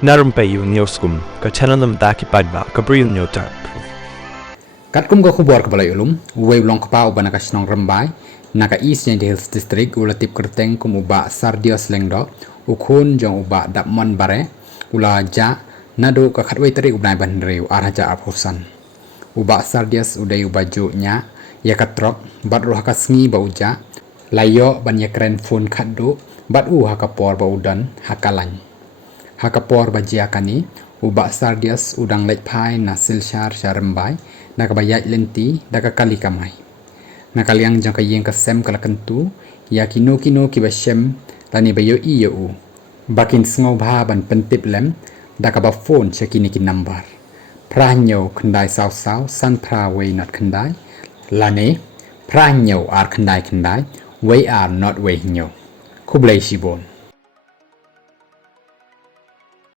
Na Rympei U Hynñiewtrep paidbah Bri U Hynñiewtrep. Katkum ka khubor ka balay ulum, uwei longkpa uba naka shnong Rymbai, naka East Hills District ulatip kyrteng kum uba sardios lengdo, ukhun jong uba dapmon bare, ula ja nado ka khatwei teri ubnai bandreu arhaja aphusan. Uba sardios udai uba ju nya, yakatrok, baroh haka sngi ba uja, layo ban yakren phone khaddu, bat u haka por ba udan Kalain. Haka por ba jiakani, uba sardios udang lek phai na Silchar Rymbai, naka bayat lenti daka kali kamai. Naka liang jang ka yeng ka sem kala kentu, ya kino ki bashem lani bayo u. Bakin sngo bha ban pentip lem, daka ba phone chekini ki number. Pranyo kendai saw san pra way not kendai. Lane, pranyo ar kendai, way are not way nyo. Khublei Shibun.